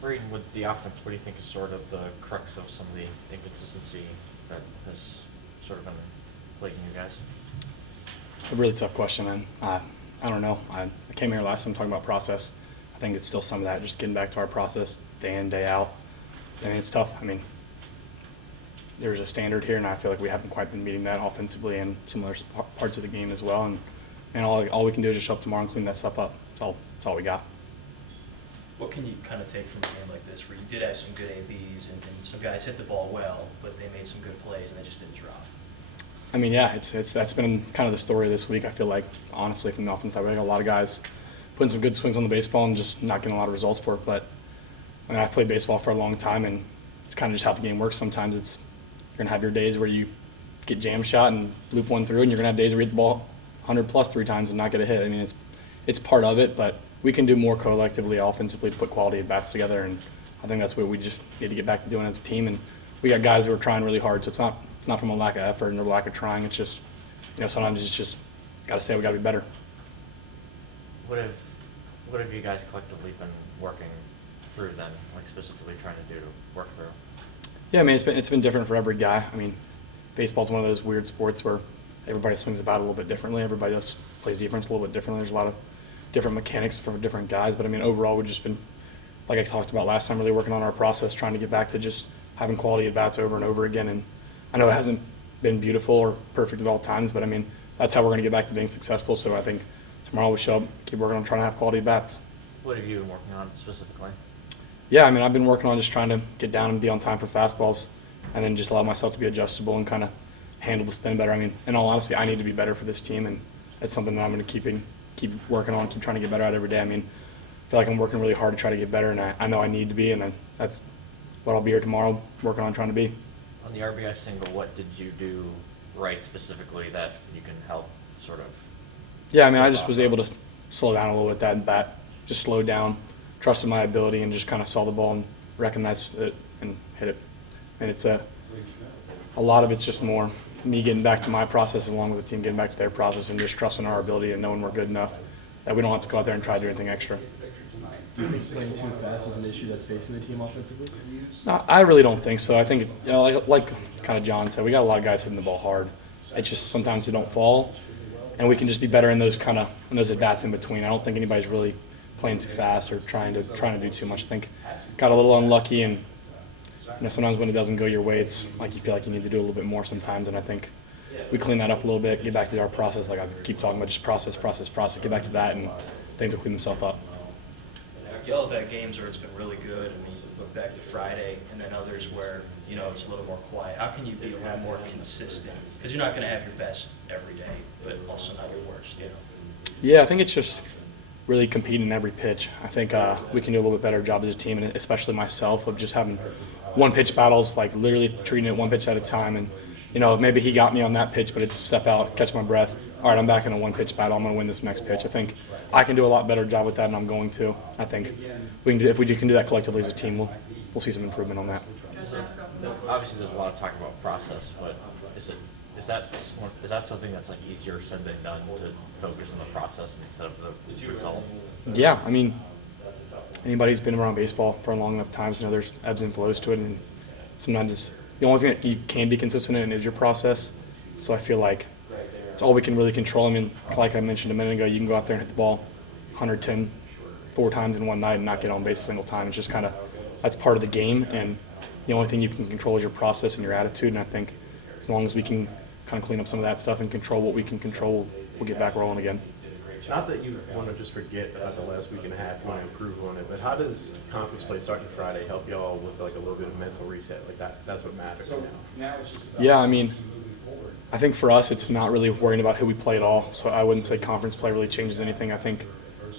Brayden, with the offense, what do you think is sort of the crux of some of the inconsistency that has sort of been plaguing you guys? It's a really tough question, man. I don't know. I came here last time talking about process. I think it's still some of that, just getting back to our process day in, day out. I mean, it's tough. I mean, there's a standard here, and I feel like we haven't quite been meeting that offensively and some other parts of the game as well. And all we can do is just show up tomorrow and clean that stuff up. That's all we got. What can you kind of take from a game like this where you did have some good ABs and some guys hit the ball well, but they made some good plays and they just didn't drop? I mean, yeah, that's been kind of the story of this week. I feel like, honestly, from the offense side, we had a lot of guys putting some good swings on the baseball and just not getting a lot of results for it. But I mean, I've played baseball for a long time, and it's kind of just how the game works. Sometimes you're going to have your days where you get jam shot and loop one through, and you're going to have days where you hit the ball 100 plus 3 times and not get a hit. I mean, it's part of it, but we can do more collectively offensively to put quality at bats together, and I think that's what we just need to get back to doing as a team. And we got guys who are trying really hard, so it's not from a lack of effort and a lack of trying. It's just, sometimes it's just got to say we got to be better. What have you guys collectively been working through then, like specifically trying to do to work through? Yeah, I mean, it's been different for every guy. I mean, baseball's one of those weird sports where everybody swings the bat a little bit differently. Everybody else plays defense a little bit differently. There's a lot of different mechanics for different guys. But, I mean, overall, we've just been, like I talked about last time, really working on our process, trying to get back to just having quality at bats over and over again. And I know it hasn't been beautiful or perfect at all times, but, I mean, that's how we're going to get back to being successful. So I think tomorrow we show up, keep working on trying to have quality at bats. What have you been working on specifically? Yeah, I mean, I've been working on just trying to get down and be on time for fastballs and then just allow myself to be adjustable and kind of handle the spin better. I mean, in all honesty, I need to be better for this team, and it's something that I'm going to keep working on, keep trying to get better at every day. I mean, I feel like I'm working really hard to try to get better, and I know I need to be, and that's what I'll be here tomorrow working on trying to be. On the RBI single, what did you do right specifically that you can help sort of? Yeah, I mean, I just was able to slow down a little with that bat, just slow down, trusted my ability, and just kind of saw the ball and recognized it and hit it. And it's a lot of it's just more me getting back to my process along with the team getting back to their process and just trusting our ability and knowing we're good enough that we don't have to go out there and try to do anything extra. Do you think playing too fast is an issue that's facing the team offensively? No, I really don't think so. I think, like kind of John said, we got a lot of guys hitting the ball hard. It's just sometimes we don't fall, and we can just be better in those at-bats in between. I don't think anybody's really playing too fast or trying to do too much. I think got a little unlucky, and sometimes when it doesn't go your way, it's like you feel like you need to do a little bit more sometimes. And I think we clean that up a little bit, get back to our process, like I keep talking about, just process, get back to that, and things will clean themselves up. Y'all have had games where it's been really good. I mean, look back to Friday, and then others where it's a little more quiet. How can you be a little more consistent? Because you're not going to have your best every day, but also not your worst. Yeah, I think it's just really competing in every pitch. I think we can do a little bit better job as a team, and especially myself, of just having one-pitch battles, like literally treating it one pitch at a time. And maybe he got me on that pitch, but it's step out, catch my breath. All right, I'm back in a one-pitch battle. I'm going to win this next pitch. I think I can do a lot better job with that, and I'm going to. I think if we can do that collectively as a team, we'll see some improvement on that. Obviously, there's a lot of talk about process, but is that something that's like easier said than done to focus on the process instead of the result? Yeah, I mean, anybody who's been around baseball for a long enough time, there's ebbs and flows to it, and sometimes it's the only thing that you can be consistent in is your process. So I feel like it's all we can really control. I mean, like I mentioned a minute ago, you can go out there and hit the ball 110 4 times in one night and not get on base a single time. It's just kind of that's part of the game, and the only thing you can control is your process and your attitude. And I think as long as we can kind of clean up some of that stuff and control what we can control, we'll get back rolling again. Not that you want to just forget about the last week and a half, you want to improve on it, but how does conference play starting Friday help y'all with like a little bit of mental reset? Like that's what matters now. Yeah, I mean, I think for us it's not really worrying about who we play at all. So I wouldn't say conference play really changes anything. I think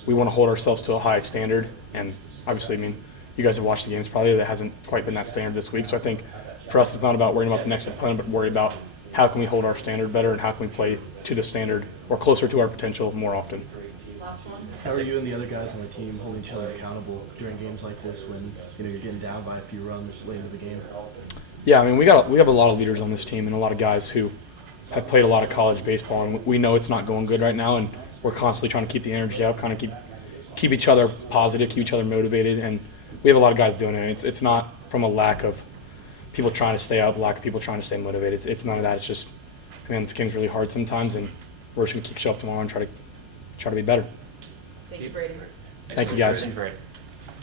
we want to hold ourselves to a high standard, and obviously, I mean, you guys have watched the games probably. That hasn't quite been that standard this week. So I think for us it's not about worrying about the next opponent, but worry about how can we hold our standard better and how can we play to the standard or closer to our potential more often. How are you and the other guys on the team holding each other accountable during games like this when you're getting down by a few runs late in the game? Yeah, I mean, we have a lot of leaders on this team and a lot of guys who have played a lot of college baseball, and we know it's not going good right now, and we're constantly trying to keep the energy up, kind of keep each other positive, keep each other motivated, and we have a lot of guys doing it. It's not from a lack of people trying to stay up, lack of people trying to stay motivated. It's none of that. It's just, man, this game's really hard sometimes, and we're just going to keep show up tomorrow and try to be better. Thank you, Brayden. Thank you, guys. Great.